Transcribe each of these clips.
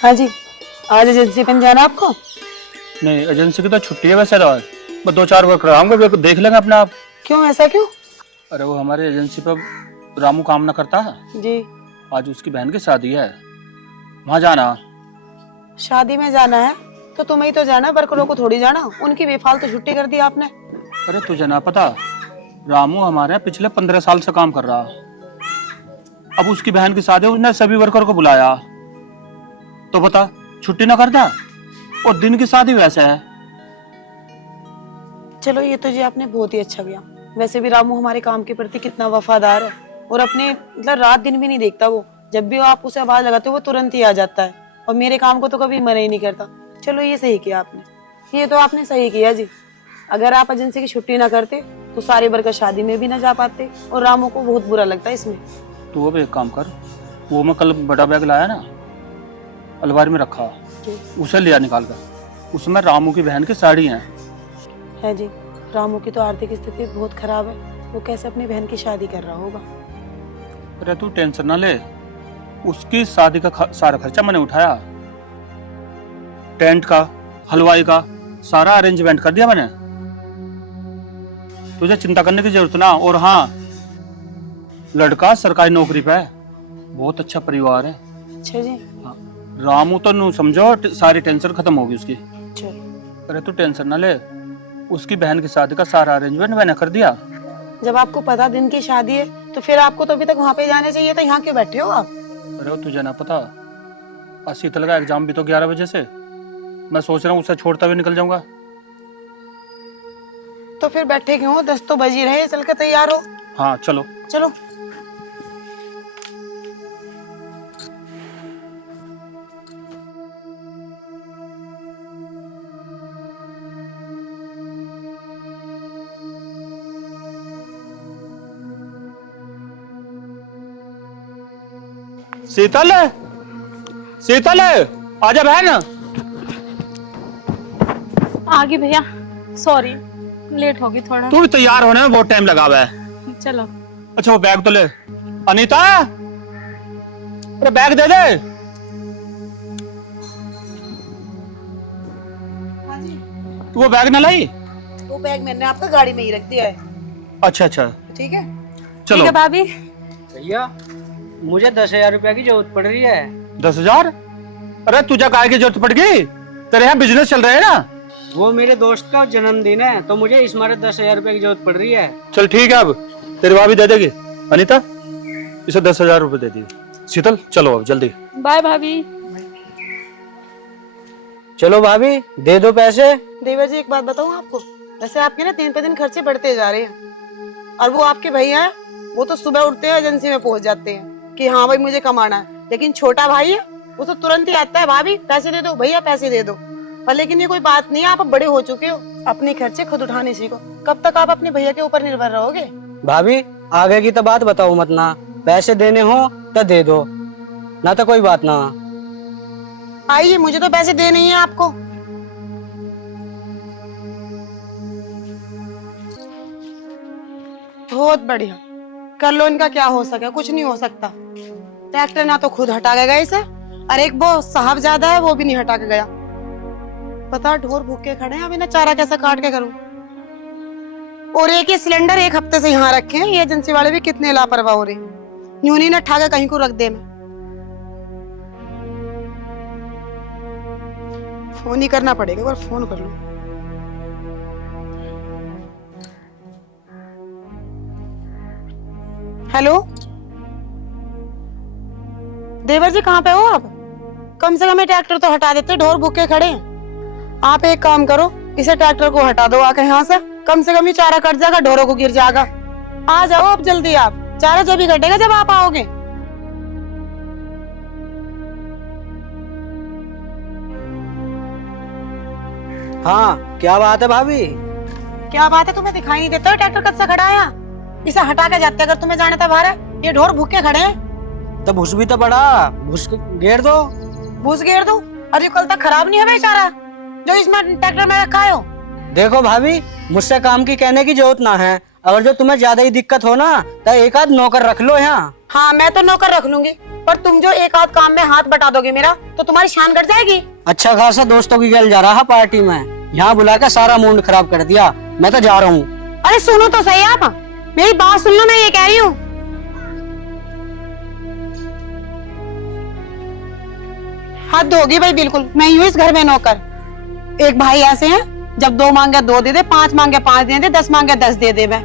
हाँ जी, आज एजेंसी पे जाना आपको? नहीं, एजेंसी की तो छुट्टी है वैसे तो आज। मैं 2-4 वर्कर आऊंगा, देख लेंगे अपने आप। क्यों, ऐसा क्यों? अरे वो हमारे एजेंसी पर रामू काम ना करता है। जी। आज उसकी बहन की शादी है, वहाँ जाना। शादी में जाना है तो तुम्हें ही तो जाना है, वर्करों को थोड़ी जाना। उनकी बेफालतू छुट्टी कर दी आपने। अरे तुझे ना पता, रामू हमारे यहाँ पिछले 15 साल से काम कर रहा। अब उसकी बहन की शादी, उसने सभी वर्कर को बुलाया, तो बता छुट्टी ना करता। और दिन की शादी वैसे है। चलो, ये तो जी आपने बहुत ही अच्छा किया। वैसे भी रामू हमारे काम के प्रति कितना वफादार है, और अपने मतलब रात दिन भी नहीं देखता। वो जब भी आप उसे आवाज लगाते हो वो तुरंत ही आ जाता है, और मेरे काम को तो कभी मना ही नहीं करता। चलो, ये सही किया आपने, ये तो आपने सही किया जी। अगर आप एजेंसी की छुट्टी ना करते तो सारे वर्कर शादी में भी ना जा पाते, और रामू को बहुत बुरा लगता है इसमें। तो अब एक काम कर, वो मैं कल बड़ा बैग लाया ना, अलमारी में रखा, उसे लिया निकाल कर। उसमें रामू की बहन की साड़ी है जी। रामू की तो आर्थिक स्थिति बहुत खराब है, वो कैसे अपनी बहन की शादी कर रहा होगा। अरे तू टेंशन ना ले, उसकी शादी का सारा खर्चा मैंने उठाया। टेंट का, हलवाई का सारा अरेंजमेंट कर दिया मैंने। तुझे चिंता करने की जरूरत ना। और हाँ, लड़का सरकारी नौकरी पे है, बहुत अच्छा परिवार है। अच्छा जी। हाँ, रामू तो नू समझो सारी टेंशन खत्म होगी उसकी। चलो, अरे तू टेंशन ना ले, उसकी बहन की शादी का सारा अरेंजमेंट मैंने कर दिया। जब आपको पता दिन की शादी है तो फिर आपको तो अभी तक वहाँ पे जाने चाहिए था। यहाँ क्यों बैठे हो आप? अरे तुझे ना पता, आज शीतल का एग्जाम भी तो 11 बजे से। मैं सोच रहा हूँ उसे छोड़ता हुए निकल जाऊंगा। तो फिर बैठे क्यों हो? 10 तो बज ही रहे, चल के तैयार हो। हाँ चलो। चलो। शीतल, शीतल आजा बहन। आ गई भैया, सॉरी लेट होगी थोड़ा। तू भी तैयार होने में बहुत टाइम लगा हुआ है। चलो। अच्छा वो बैग तो ले। अनीता, अरे बैग दे दे। तू वो बैग ना लाई? वो बैग मैंने आपका गाड़ी में ही रख दिया है। अच्छा अच्छा, ठीक है। चलो। ठीक है भाभी। भैया, मुझे 10,000 रुपया की जरूरत पड़ रही है। 10,000? अरे तुझे काय की जरूरत पड़ गई? तेरे यहाँ बिजनेस चल रहा है ना। वो मेरे दोस्त का जन्मदिन है, तो मुझे इस मारे 10,000 रुपया की जरूरत पड़ रही है। चल ठीक है, अब तेरी भाभी दे देगी। अनीता, इसे 10,000 रुपए दे दी। शीतल चलो अब जल्दी। बाय भाभी। चलो भाभी, दे दो पैसे। देवर जी, एक बात बताऊं आपको, वैसे आपके ना दिन पे दिन खर्चे बढ़ते जा रहे हैं। और वो आपके भैया हैं, वो तो सुबह उठते हैं एजेंसी में पहुंच जाते हैं कि हाँ भाई मुझे कमाना है। लेकिन छोटा भाई है, वो तो तुरंत ही आता है, भाभी पैसे दे दो, भैया पैसे दे दो। पर लेकिन ये कोई बात नहीं है, आप बड़े हो चुके हो, अपने खर्चे खुद उठाने सीखो। कब तक आप अपने भैया के ऊपर निर्भर रहोगे? भाभी, आगे की तो बात बताओ मत ना। पैसे देने हो तो दे दो, ना तो कोई बात ना। आइए, मुझे तो पैसे देने ही है आपको। बहुत बढ़िया, कर लो। इनका क्या हो सके? कुछ नहीं हो सकता। ट्रैक्टर ना तो खुद हटा के गए इसे, और एक वो साहब ज्यादा है, वो भी नहीं हटा के गया। पता, ढोर भूखे खड़े हैं, अभी ना चारा कैसा काट के करूं। और एक ही सिलेंडर 1 हफ्ते से यहाँ रखे हैं। ये एजेंसी वाले भी कितने लापरवाह हो रहे हैं, यूं नहीं ना ठा के कहीं को रख दे। मैं फोन ही करना पड़ेगा, और फोन कर लूं। हेलो देवर जी, कहाँ पे हो आप? कम से कम ये ट्रैक्टर तो हटा देते, ढोर भूखे खड़े हैं। आप एक काम करो, इसे ट्रैक्टर को हटा दो आके यहाँ से। कम से ये चारा कट जाएगा, ढोरों को गिर जाएगा। आ जाओ अब जल्दी, आप चारा जब ही कटेगा जब आप आओगे। हाँ, क्या बात है भाभी? क्या बात है, तुम्हें दिखाई नहीं देता? ट्रैक्टर कब से खड़ा है यहाँ? इसे हटा के जाते अगर तुम्हें जाने था बाहर। ये ढोर भूखे खड़े हैं। तो भूस भी तो पड़ा, भूस घेर दो। भूस घेर दो? अरे कल तक खराब नहीं है बेचारा जो इसमें ट्रैक्टर में रखा है? देखो भाभी, मुझसे काम की कहने की जरूरत ना है। अगर जो तुम्हें ज्यादा ही दिक्कत हो ना, तो एक आध नौकर रख लो यहाँ। हाँ, मैं तो नौकर रख लूंगी, पर तुम जो एक आध काम में हाथ बटा दोगे मेरा, तो तुम्हारी शान घट जाएगी। अच्छा खासा दोस्तों की गल जा रहा पार्टी में, यहाँ बुला के सारा मूड खराब कर दिया। मैं तो जा रहा हूँ। अरे सुनो तो सही आप, मेरी बात सुन लो, मैं ये कह रही हूँ। हद होगी भाई, बिल्कुल मैं ही हूँ इस घर में नौकर। एक भाई ऐसे हैं, जब 2 मांगे 2 दे दे, 5 मांगे 5 दे दे, 10 मांगे 10 दे दे। मैं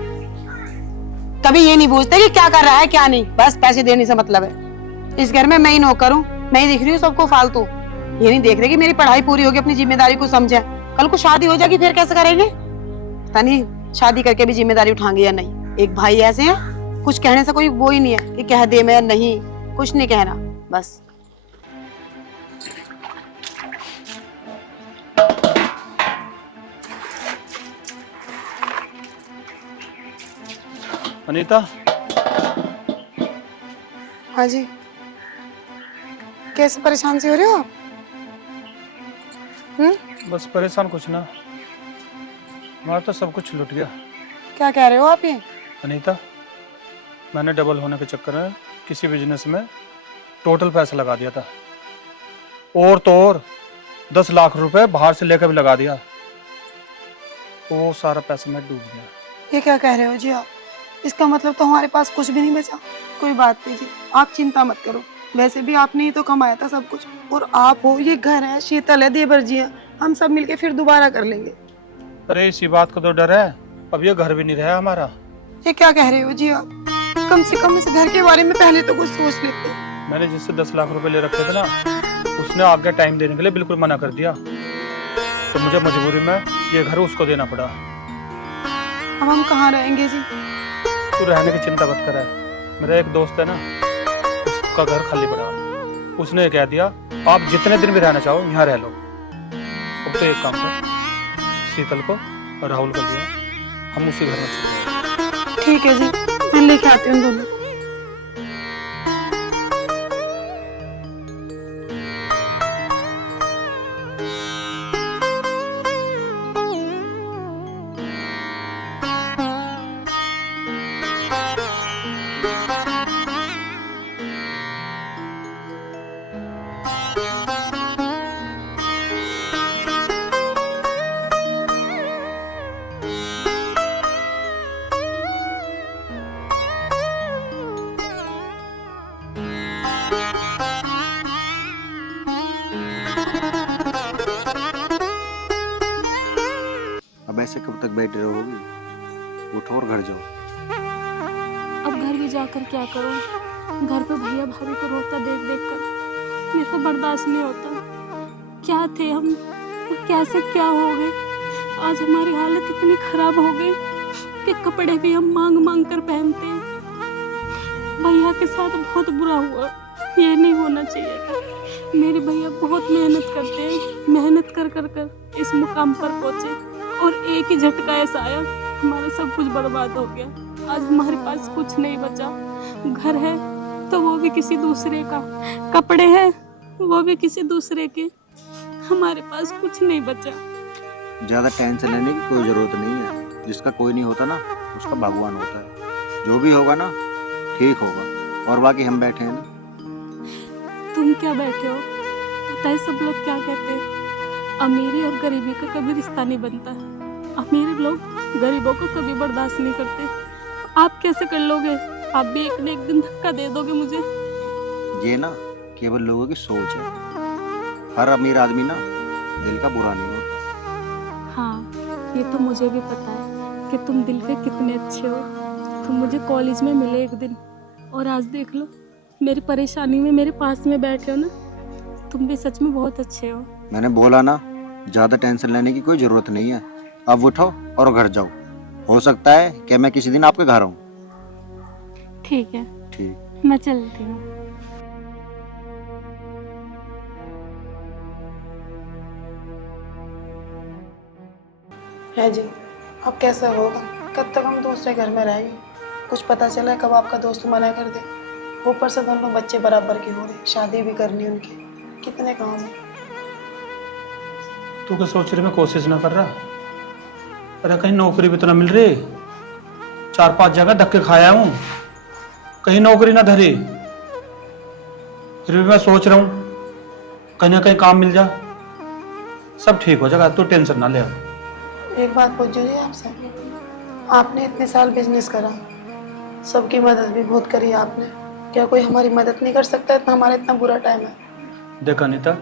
कभी ये नहीं पूछते कि क्या कर रहा है क्या नहीं, बस पैसे देने से मतलब है। इस घर में मैं ही नौकर हूँ, मैं ही दिख रही हूँ सबको फालतू। ये नहीं देख रहे कि मेरी पढ़ाई पूरी होगी, अपनी जिम्मेदारी को समझे। कल को शादी हो जाएगी फिर कैसे करेंगे, पता नहीं शादी करके भी जिम्मेदारी उठाएंगे या नहीं। एक भाई ऐसे हैं, कुछ कहने से कोई वो ही नहीं है कि कह दे, मैं नहीं कुछ नहीं कहना बस। अनीता, हाँ जी, कैसे परेशान से हो रहे हो आप? बस परेशान कुछ ना, हमारा तो सब कुछ लुट गया। क्या कह रहे हो आप ये? अनीता, मैंने डबल होने के चक्कर में किसी बिजनेस में टोटल पैसा लगा दिया था, और तो और 10 लाख रुपए बाहर से लेकर भी लगा दिया। वो सारा पैसा मैं डूब गया। ये क्या कह रहे हो जी आप? इसका मतलब तो हमारे पास कुछ भी नहीं बचा। कोई बात नहीं जी, आप चिंता मत करो, वैसे भी आपने ही तो कमाया था सब कुछ। और आप हो, ये घर है, शीतल है, देवर जी है, हम सब मिलके फिर दोबारा कर लेंगे। अरे इसी बात का तो डर है, अब ये घर भी नहीं रहा हमारा। ये क्या कह रहे हो जी आप? कम से कम इस घर के बारे में पहले तो कुछ सोच लेते। मैंने जिससे 10 लाख रुपए ले रखे थे ना, उसने आगे टाइम देने के लिए बिल्कुल मना कर दिया, तो मुझे मजबूरी में ये घर उसको देना पड़ा। अब हम कहाँ रहेंगे जी? तू रहने की चिंता मत कर। मेरा एक दोस्त है ना, उसका घर खाली पड़ा, उसने कह दिया आप जितने दिन भी रहना चाहो यहाँ रह लो। अब तो एक काम कर, शीतल को और राहुल को दिया, हम उसी घर में चले। ठीक है जी, मैं लेके आती हूँ दोनों। अब ऐसे कब तक बैठे रहोगी? उठो और घर जाओ। अब घर भी जाकर क्या करूं? घर पे भैया भाभी को रोता देख देख कर मेरे को बर्दाश्त नहीं होता। क्या थे हम और कैसे क्या हो गए। आज हमारी हालत इतनी खराब हो गई कि कपड़े भी हम मांग मांग कर पहनते हैं। भैया के साथ बहुत बुरा हुआ, ये नहीं होना चाहिए था। मेरे भैया बहुत मेहनत करते हैं, मेहनत कर कर कर इस मुकाम पर पहुंचे, और एक ही झटका ऐसा आया, हमारा सब कुछ बर्बाद हो गया। आज हमारे पास कुछ नहीं बचा। घर है तो वो भी किसी दूसरे का, कपड़े हैं वो भी किसी दूसरे के, हमारे पास कुछ नहीं बचा। ज्यादा टेंशन लेने की कोई जरूरत नहीं है। जिसका कोई नहीं होता ना, उसका भगवान होता है। जो भी होगा ना ठीक होगा, और बाकी हम बैठे हैं ना। तुम क्या बैठे हो? पता है सब लोग क्या कहते हैं, अमीरी और गरीबी का कभी रिश्ता नहीं बनता। अमीर लोग गरीबों को कभी बर्दाश्त नहीं करते। आप कैसे कर लोगे? आप भी एक न एक दिन धक्का दे दोगे मुझे। ये ना केवल लोगों की सोच है। हर अमीर आदमी ना दिल का बुरा नहीं होता। हाँ, ये तो मुझे भी पता है कि तुम दिल के कितने अच्छे हो। तुम मुझे कॉलेज में मिले एक दिन, और आज देख लो मेरी परेशानी में मेरे पास में बैठे हो ना। तुम भी सच में बहुत अच्छे हो। मैंने बोला ना, ज्यादा टेंशन लेने की कोई जरूरत नहीं है। अब उठो और घर जाओ। हो सकता है कि मैं किसी दिन आपके घर आऊँ। ठीक है, ठीक। मैं चलती हूँ। है जी, अब कैसा होगा? कब तक हम दूसरे घर में रहेंगे? कुछ पता चला है कब आपका दोस्त मना कर दे। ऊपर से दोनों बच्चे बराबर के हो रहे, शादी भी करनी उनकी, कितने काम है। तू क्या सोच रही मैं कोशिश ना कर रहा? अरे कहीं नौकरी भी तो ना मिल रही। 4-5 जगह धक्के खाया हूँ, कहीं नौकरी ना धरी। फिर भी मैं सोच रहा हूँ कहीं ना कहीं काम मिल जा, सब ठीक हो जाएगा, तू टेंशन ना ले। एक बात पूछ जी आपसे, आपने इतने साल बिजनेस करा, सबकी मदद भी बहुत करी आपने, क्या कोई हमारी मदद नहीं कर सकता? इतना हमारा इतना बुरा टाइम है। देख अनीता,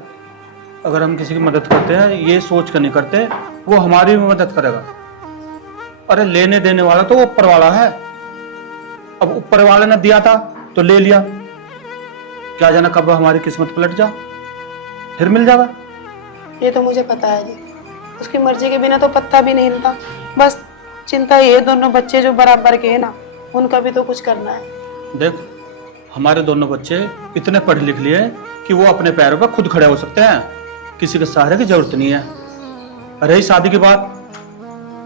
अगर हम किसी की मदद करते हैं ये सोच कर नहीं करते वो हमारी भी मदद करेगा। अरे लेने देने वाला तो वो ऊपर वाला है। अब ऊपर वाले ने दिया था तो ले लिया, क्या जाना कब हमारी किस्मत पलट जा, फिर मिल जाएगा। ये तो मुझे पता है जी, उसकी मर्जी के बिना तो पत्ता भी नहीं हिलता। बस चिंता ये दोनों बच्चे जो बराबर के हैं ना, उनका भी तो कुछ करना है। देख हमारे दोनों बच्चे इतने पढ़ लिख लिए कि वो अपने पैरों पर खुद खड़े हो सकते हैं, किसी के सहारे की जरूरत नहीं है। रही शादी की बात,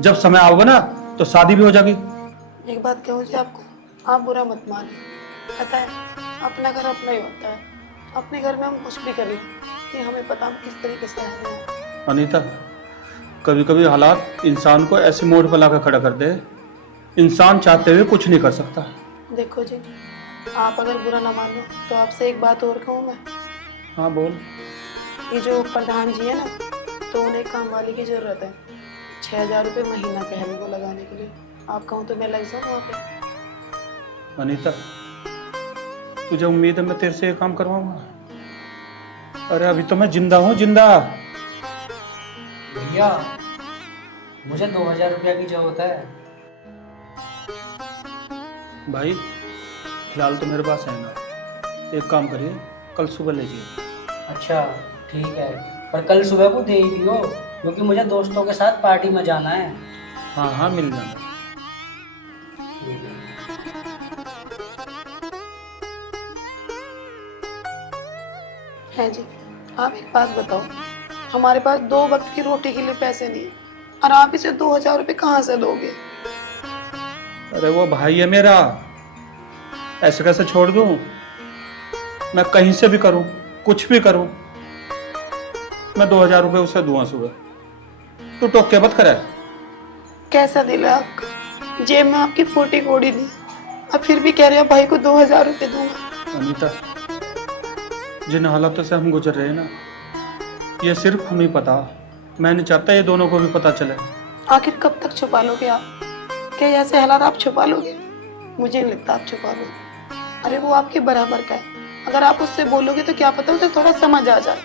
जब समय आओगे ना तो शादी भी हो जाएगी। एक बात कहूँ जी आपको, आप बुरा मत मानिए, पता है अपना घर अपना ही होता है। अपने घर में हम कुछ भी करें कि हमें पता हम किस तरीके से रह रहे हैं। अनीता, कभी कभी हालात इंसान को ऐसे मोड़ पर लाकर खड़ा कर दे, इंसान चाहते हुए कुछ नहीं कर सकता। देखो जी, आप अगर बुरा ना मानो तो आपसे एक बात और कहूँ मैं। हाँ बोल। ये जो प्रधान जी है ना, तो उन्हें काम वाली की जरूरत है। 6,000 रुपये महीना पहले को लगाने के लिए, आप कहूँ तो मैं लग जाऊँ वहाँ पे। अनीता, तुझे उम्मीद है मैं तेरे से ये काम करवाऊंगा? अरे अभी तो मैं जिंदा हूँ, जिंदा। भैया मुझे 2,000 रुपया की जरूरत है। भाई फिलहाल तो मेरे पास है ना, एक काम करिए कल सुबह ले जाइए। अच्छा ठीक है, पर कल सुबह को दे ही दियो, क्योंकि मुझे दोस्तों के साथ पार्टी में जाना है। हाँ हाँ मिल जाएगा। है जी, आप एक बात बताओ, हमारे पास 2 वक्त की रोटी के लिए पैसे नहीं है, और आप इसे 2,000 रुपये कहाँ से दोगे? अरे वो भाई है मेरा, ऐसे कैसे छोड़ दूं? मैं कहीं से भी करूं, कुछ भी करूं, मैं 2,000 रुपये उसे दूंगा सुबह। तू टोक के मत करे। कैसा दिल है आपका? जेब में आपकी 40 कौड़ी दी, अब फिर भी कह रहे हो भाई को 2,000 रुपये दूंगा। अनीता, जिन हालातों से हम गुजर रहे हैं ना, ये सिर्फ हमें पता। मैं नहीं चाहता ये दोनों को भी पता चले। आखिर कब तक छुपा लोगे आप? क्या ऐसे हालात आप छुपा लोगे? मुझे नहीं लगता आप छुपा लोगे। अरे वो आपके बराबर का है, अगर आप उससे बोलोगे तो क्या पता उसे थोड़ा समझ आ जाए।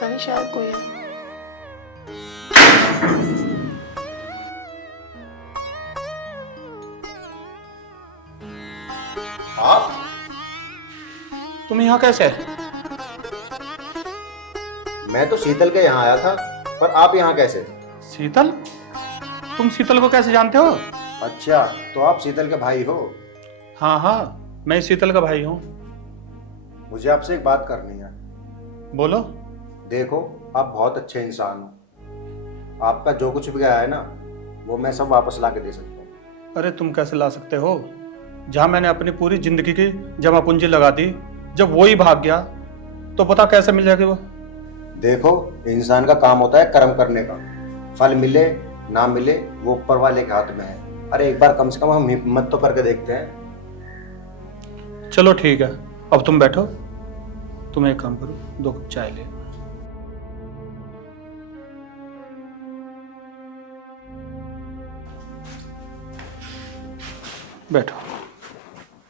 कहीं शायद कोई है। आप तुम यहाँ कैसे? मैं तो शीतल के यहाँ आया था, पर आप यहाँ कैसे? शीतल? तुम शीतल को कैसे जानते हो? अच्छा, तो आप शीतल के भाई हो? हाँ हाँ, मैं शीतल का भाई हूँ। मुझे आपसे एक बात करनी है। बोलो। देखो, आप बहुत अच्छे इंसान हो। आपका जो कुछ भी गया है ना, वो मैं सब वापस ला के दे सकता हूँ। अरे तुम कैसे ला सकते हो? जहाँ मैंने अपनी पूरी जिंदगी की जमा पूंजी लगा दी, जब वो ही भाग गया तो पता कैसे मिल जाएगी वो? देखो, इंसान का काम होता है कर्म करने का, फल मिले ना मिले वो ऊपर वाले के हाथ में है। अरे एक बार कम से कम हम हिम्मत तो करके देखते हैं। चलो ठीक है, अब तुम बैठो, तुम एक काम करो, 2 कप चाय ले। बैठो।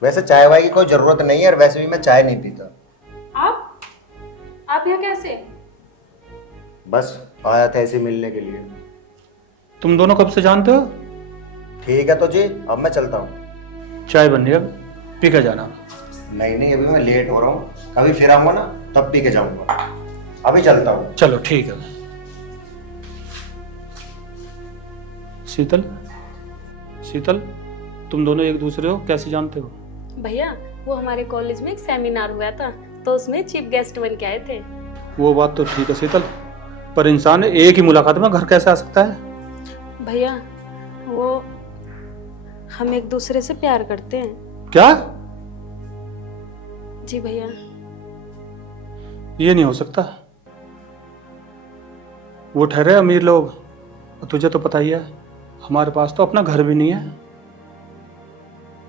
वैसे चाय वाय की कोई जरूरत नहीं है, और वैसे भी मैं चाय नहीं पीता। आप यहाँ कैसे? बस आया था ऐसे मिलने के लिए। तुम दोनों कब से जानते हो? ठीक है तो जी, अब मैं चलता हूँ। चाय बन रही है, पी के जाना। नहीं नहीं, अभी मैं लेट हो रहा हूँ, कभी फिर आऊंगा ना तब पी के जाऊंगा। अभी चलता हूँ। चलो ठीक है। शीतल, शीतल, तुम दोनों एक दूसरे को कैसे जानते हो? भैया वो हमारे कॉलेज में एक सेमिनार हुआ था, तो उसमें चीफ गेस्ट बन के आए थे। वो बात तो ठीक है शीतल, पर इंसान एक ही मुलाकात में घर कैसे आ सकता है? भैया वो हम एक दूसरे से प्यार करते हैं। क्या? जी भैया। ये नहीं हो सकता। वो ठहरे अमीर लोग, और तुझे तो पता ही है हमारे पास तो अपना घर भी नहीं है,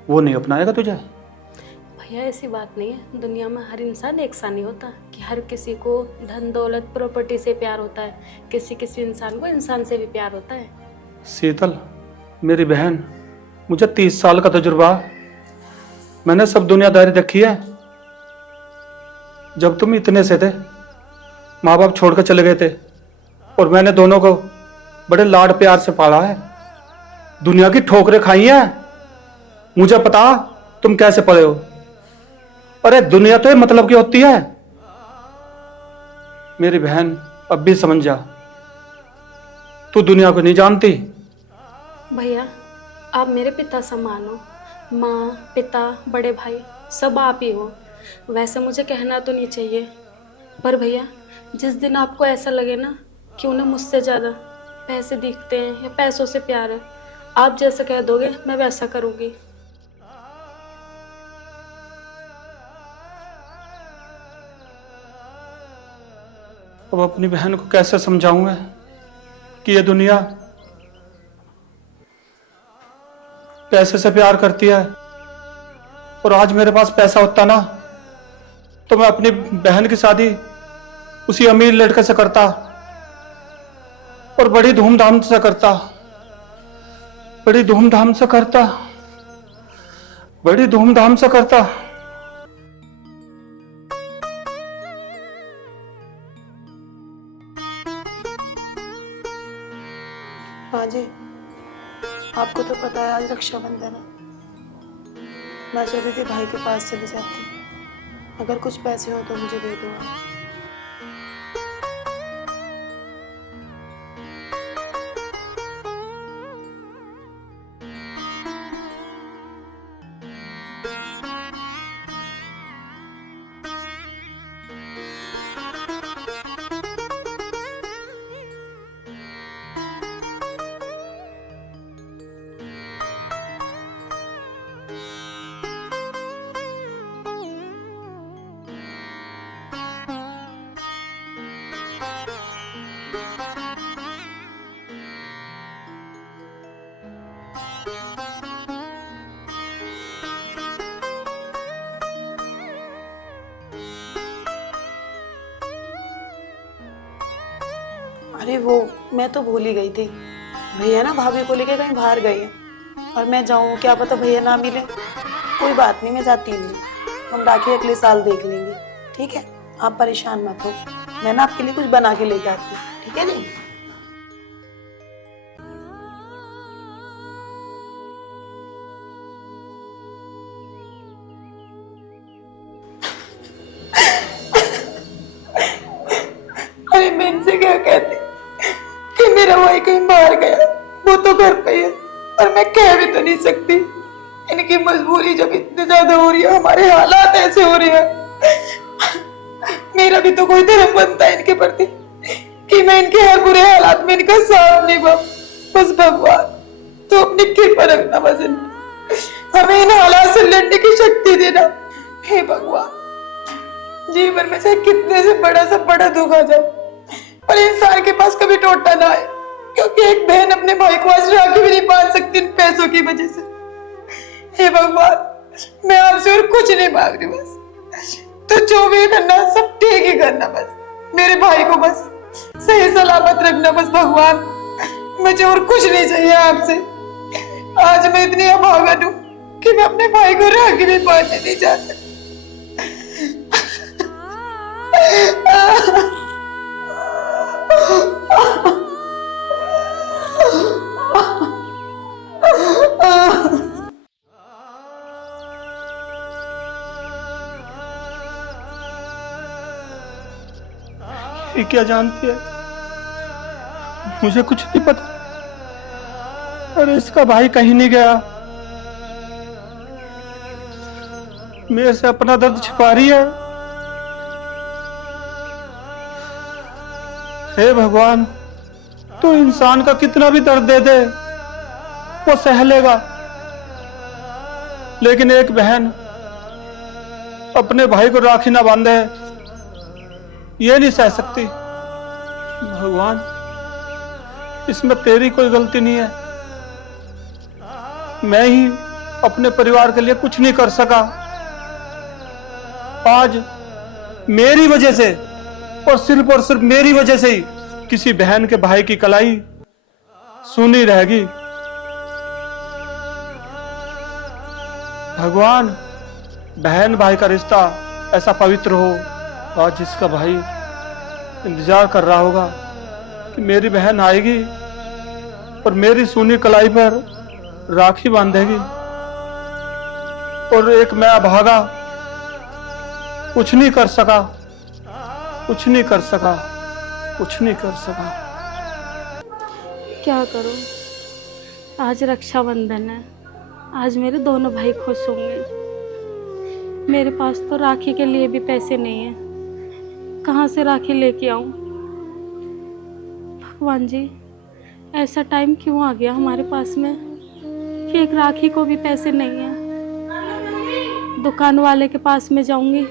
वो नहीं अपनाएगा तुझे। भैया ऐसी बात नहीं है, दुनिया में हर इंसान एक सा नहीं होता कि हर किसी को धन दौलत प्रॉपर्टी से प्यार होता है। किसी किसी इंसान को इंसान से भी प्यार होता है। शीतल मेरी बहन, मुझे 30 साल का तजुर्बा, मैंने सब दुनियादारी देखी है। जब तुम इतने से थे, माँ बाप छोड़ कर चले गए थे, और मैंने दोनों को बड़े लाड प्यार से पाला है। दुनिया की ठोकरें खाई हैं, मुझे पता तुम कैसे पड़े हो। अरे दुनिया तो ये मतलब की होती है। मेरी बहन अब भी समझ जा, तू दुनिया को नहीं जानती। भैया आप मेरे पिता समान हो, माँ पिता बड़े भाई सब आप ही हो। वैसे मुझे कहना तो नहीं चाहिए, पर भैया जिस दिन आपको ऐसा लगे ना कि उन्हें मुझसे ज़्यादा पैसे दिखते हैं या पैसों से प्यार है, आप जैसा कह दोगे मैं वैसा करूँगी। अब अपनी बहन को कैसे समझाऊं मैं कि ये दुनिया पैसे से प्यार करती है। और आज मेरे पास पैसा होता ना, तो मैं अपनी बहन की शादी उसी अमीर लड़के से करता, और बड़ी धूमधाम से करता, बड़ी धूमधाम से करता, बड़ी धूमधाम से करता। हाँ जी, आपको तो पता है आज रक्षाबंधन है। मैं सोच रही थी भाई के पास चली जाती, अगर कुछ पैसे हो तो मुझे दे दो आप। अरे वो मैं तो भूल ही गई थी, भैया ना भाभी को लेके कहीं बाहर गए हैं और मैं जाऊँ, क्या पता भैया ना मिले। कोई बात नहीं, मैं जाती नहीं, हम राखी अगले साल देख लेंगे। ठीक है, आप परेशान मत हो, मैं ना आपके लिए कुछ बना के लेके आती हूँ। ठीक है जी। अरे मैं इनसे क्या कहती कि मेरा भाई कहीं बाहर गया, वो तो घर पे है और मैं कह भी तो नहीं सकती। इनकी मजबूरी जब इतनी ज्यादा हो रही है, हमारे हालात ऐसे हो रहे हैं, मेरा भी तो कोई धर्म बनता है इनके प्रति कि मैं इनके हर बुरे हालात में इनका साथ निभाऊं। बस भगवान तो अपनी कृपा रखना, बस हमें इन हालात से लड़ने की शक्ति देना। हे भगवान, जीवन में चाहे कितने से बड़ा दुख आ जाए, पर इंसान के पास कभी टोटा ना आए, क्योंकि एक बहन अपने भाई को आज राखी भी नहीं बांध सकती इन पैसों की वजह से। हे भगवान, मैं आपसे और कुछ नहीं मांग रही, बस तो जो भी करना सब ठीक ही करना, बस मेरे भाई को बस सही सलामत रखना, बस भगवान, मुझे और कुछ नहीं चाहिए आपसे। आज मैं इतनी अभागन हूँ कि मैं अपने भाई को राखी भी बांधने नहीं जा सकती। ये क्या जानती है, मुझे कुछ नहीं पता। अरे इसका भाई कहीं नहीं गया, मेरे से अपना दर्द छिपा रही है। हे भगवान, तू इंसान का कितना भी दर्द दे दे वो सह लेगा, लेकिन एक बहन अपने भाई को राखी ना बांधे ये नहीं सह सकती। भगवान, इसमें तेरी कोई गलती नहीं है, मैं ही अपने परिवार के लिए कुछ नहीं कर सका। आज मेरी वजह से और सिर्फ मेरी वजह से ही किसी बहन के भाई की कलाई सुनी रहेगी। भगवान बहन भाई का रिश्ता ऐसा पवित्र हो, आज जिसका भाई इंतजार कर रहा होगा कि मेरी बहन आएगी और मेरी सुनी कलाई पर राखी बांधेगी, और एक मैं अभागा कुछ नहीं कर सका, कुछ नहीं कर सका, कुछ नहीं कर सका। क्या करूं? आज रक्षाबंधन है, आज मेरे दोनों भाई खुश होंगे। मेरे पास तो राखी के लिए भी पैसे नहीं हैं, कहाँ से राखी लेके आऊं? भगवान जी, ऐसा टाइम क्यों आ गया हमारे पास में कि एक राखी को भी पैसे नहीं हैं। दुकान वाले के पास में जाऊंगी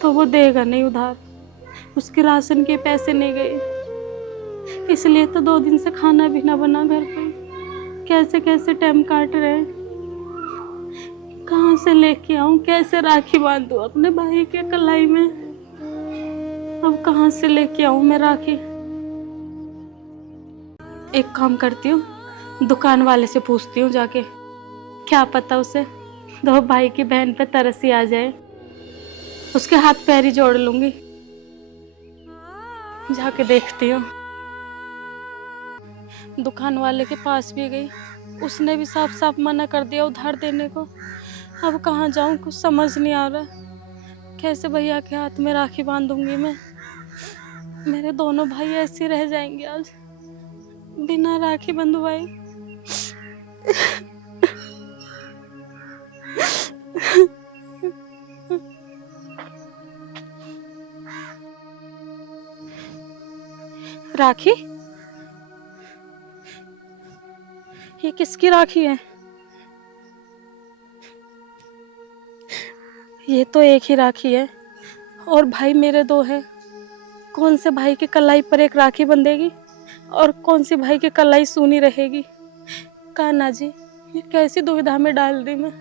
तो वो देगा नहीं उधार, उसके राशन के पैसे नहीं गए, इसलिए तो 2 दिन से खाना भी ना बना घर पे। कैसे कैसे टाइम काट रहे हैं, कहाँ से लेके आऊं, कैसे राखी बांधूं अपने भाई के कलाई में? अब कहाँ से लेके आऊं मैं राखी? एक काम करती हूँ, दुकान वाले से पूछती हूँ जाके, क्या पता उसे 2 भाई की बहन पे तरस ही आ जाए, उसके हाथ पैर ही जोड़ लूंगी। जाके देखती हूँ। दुकान वाले के पास भी गई, उसने भी साफ साफ मना कर दिया उधार देने को। अब कहाँ जाऊँ, कुछ समझ नहीं आ रहा। कैसे भैया के हाथ में राखी बांधूंगी मैं? मेरे दोनों भाई ऐसे रह जाएंगे आज बिना राखी बंधवाए। राखी? ये किसकी राखी है? ये तो एक ही राखी है और भाई मेरे 2 हैं। कौन से भाई की कलाई पर एक राखी बंधेगी और कौन सी भाई की कलाई सूनी रहेगी? कान्हा जी, ये कैसी दुविधा में डाल दी मैं,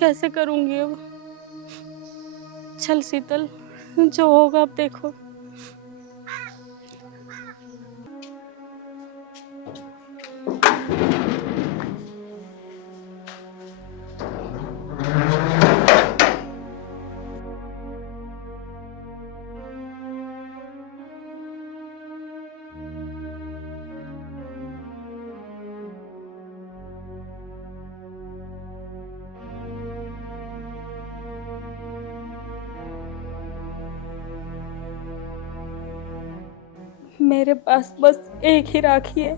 कैसे करूंगी अब? चल शीतल, जो होगा अब देखो। मेरे पास बस एक ही राखी है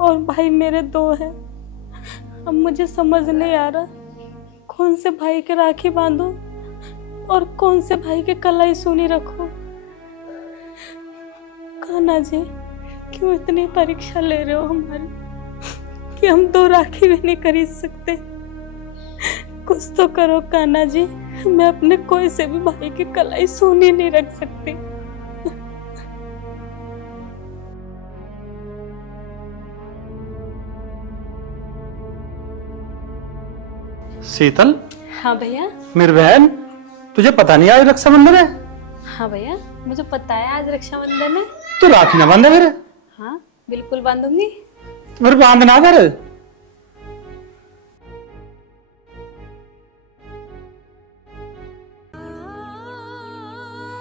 और भाई मेरे 2 हैं। अब मुझे समझ नहीं आ रहा कौन से भाई के राखी बांधूं और कौन से भाई के कलाई सूनी रखूं। कान्हा जी, क्यों इतनी परीक्षा ले रहे हो हमारी कि हम 2 राखी भी नहीं खरीद सकते? कुछ तो करो कान्हा जी, मैं अपने कोई से भी भाई की कलाई सूनी नहीं रख सकती। शीतल। हाँ भैया। मेरी बहन, तुझे पता नहीं आज रक्षाबंधन है? हाँ भैया, मुझे पता है आज रक्षाबंधन है। तो राखी ना बांधे मेरे? हाँ बिल्कुल बांधूंगी। तो फिर बांधना कर।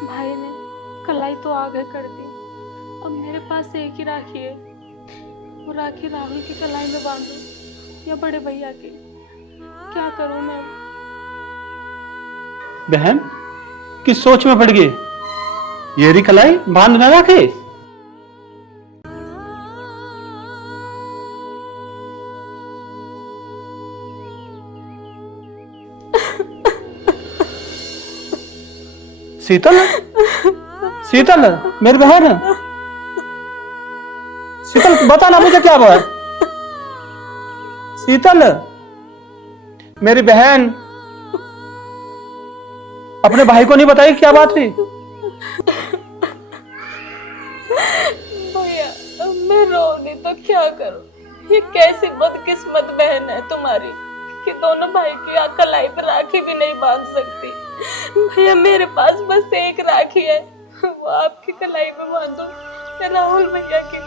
भाई ने कलाई तो आगे कर दी, अब मेरे पास एक ही राखी है। वो राखी राहुल की कलाई में बांधूं या बड़े भैया की? क्या करूं मैं? बहन किस सोच में पड़ गई? ये री कलाई बांध ना रखे। शीतल, शीतल मेरी बहन, शीतल बता ना मुझे क्या हुआ? शीतल मेरी बहन, अपने भाई को नहीं बताई क्या बात हुई? भैया अब मैं रो नहीं तो क्या करूं? ये कैसी बदकिस्मत बहन है तुम्हारी कि दोनों भाई की कलाई पर राखी भी नहीं बांध सकती। भैया मेरे पास बस एक राखी है, वो आपकी कलाई पे बांधो। मैं राहुल भैया की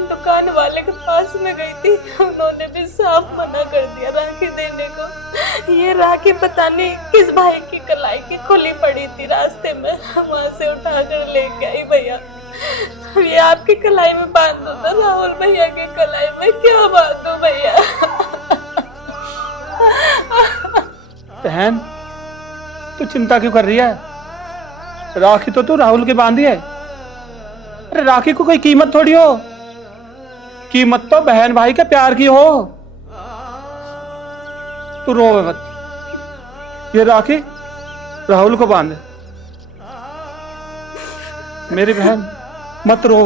दुकान वाले के पास में गई थी, उन्होंने भी साफ मना कर दिया राखी देने को। ये राखी पता नहीं किस भाई की कलाई की खुली पड़ी थी रास्ते में, वहां से उठा कर लेके आई भैया। ये आपकी कलाई में बांध दो तो राहुल भैया की कलाई में क्या बांध दो भैया? बहन तू चिंता क्यों कर रही है? राखी तो तू राहुल के बांधी है। अरे राखी को कोई कीमत थोड़ी हो, कीमत तो बहन भाई के प्यार की हो। तू रो मत, ये राखी राहुल को बांध। मेरी बहन मत रो,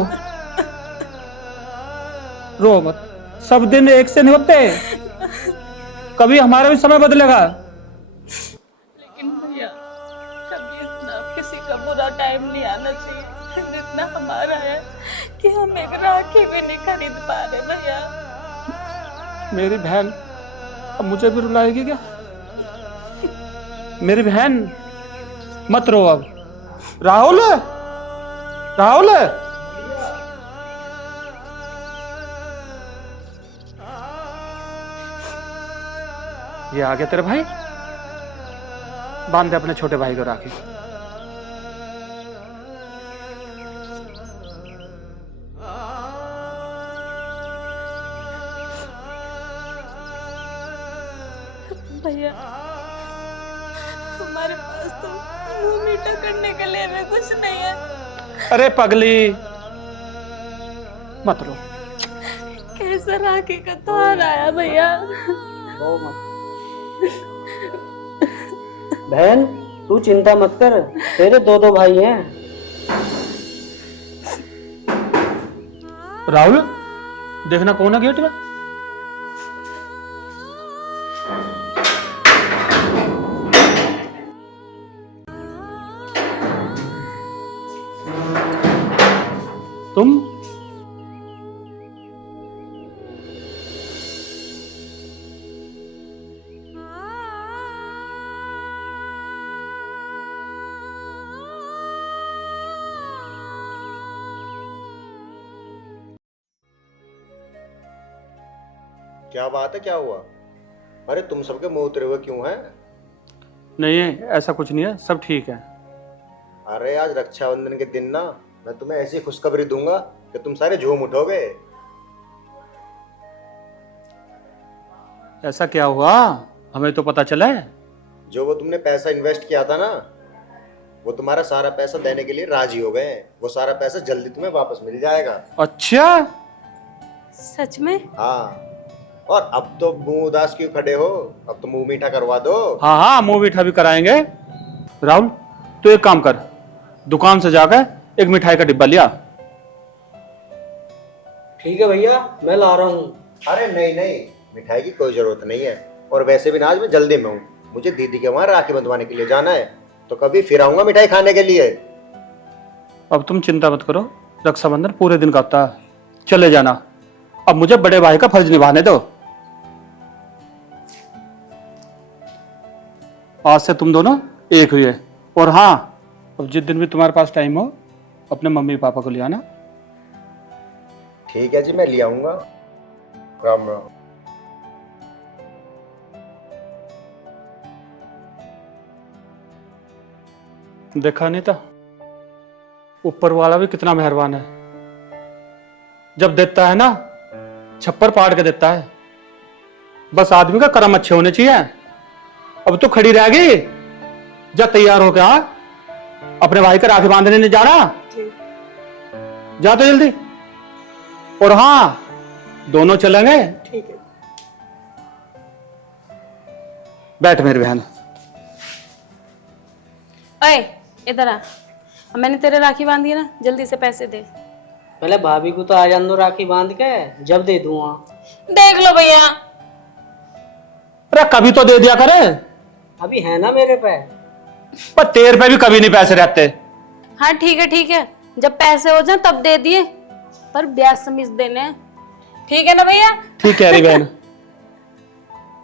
रो मत। सब दिन एक से नहीं होते, कभी हमारा भी समय बदलेगा। लेकिन भैया कभी इतना किसी का बुरा टाइम नहीं आना चाहिए जितना हमारा है कि हम एक राखी भी नहीं खरीद पा रहे भैया। मेरी बहन अब मुझे भी रुलाएगी क्या? मेरी बहन मत रो अब। राहुल, राहुल, ये आ गया तेरा भाई। बांध दे अपने छोटे भाई को राखी। भैया हमारे पास तो मुंह मीठा करने के लिए भी कुछ नहीं है। अरे पगली मत रो। कैसा राखी का त्योहार आया भैया। रो मत बहन, तू चिंता मत कर, तेरे दो दो भाई हैं। राहुल देखना कौन है गेट में। तुम क्या बात है, क्या हुआ? अरे तुम सबके मुंह उतरे हुए क्यों हैं? नहीं है, ऐसा कुछ नहीं है, सब ठीक है। अरे आज रक्षाबंधन के दिन ना मैं तुम्हें ऐसी खुशखबरी दूंगा कि तुम सारे झूम उठोगे। ऐसा क्या हुआ, हमें तो पता चला है। जो वो तुमने पैसा इन्वेस्ट किया था ना, वो तुम्हारा सारा पैसा देने के लिए राजी हो गए हैं। वो सारा पैसा जल्दी तुम्हें वापस मिल जाएगा। अच्छा सच में? हाँ, और अब तो मुंह उदास क्यों खड़े हो? अब तो मुंह मीठा करवा दो। हाँ हाँ, मुंह मीठा भी कराएंगे। राहुल तू एक काम कर, दुकान से जाकर एक मिठाई का डिब्बा लिया। ठीक है भैया, मैं ला रहा हूँ। अरे नहीं नहीं, मिठाई की कोई जरूरत नहीं है। और वैसे भी ना आज मैं जल्दी में हूँ, मुझे दीदी के वहां राखी बंधवाने के लिए जाना है, तो कभी फिर आऊंगा मिठाई खाने के लिए। अब तुम चिंता मत करो, रक्षाबंधन पूरे दिन का होता है, चले जाना। अब मुझे बड़े भाई का फर्ज निभाने दो। आज से तुम दोनों एक हुए। और हाँ, अब जिस दिन भी तुम्हारे पास टाइम हो अपने मम्मी पापा को ले आना। ठीक है जी, मैं ले आऊंगा। राम राम। देखा नहीं था, ऊपर वाला भी कितना मेहरबान है। जब देता है ना, छप्पर पाड़ के देता है। बस आदमी का कर्म अच्छे होने चाहिए। अब तो खड़ी रहेगी, जा तैयार हो गया, अपने भाई का राखी बांधने नहीं जाना। जा तो जल्दी। और हाँ, दोनों चलेंगे। ठीक है। बैठ मेरी बहन। ओए इधर आ, मैंने तेरे राखी बांधी है ना, जल्दी से पैसे दे। पहले भाभी को तो आ जान दो राखी बांध के, जब दे दूंगा। देख लो भैया। अरे कभी तो दे दिया करे। अभी है ना मेरे पे। पर तेरे पे भी कभी नहीं पैसे रहते। हाँ ठीक है, जब पैसे हो जाए तब दे दिए, पर ब्याज समेत देने हैं। ठीक है ना भैया? ठीक कह रही बहन।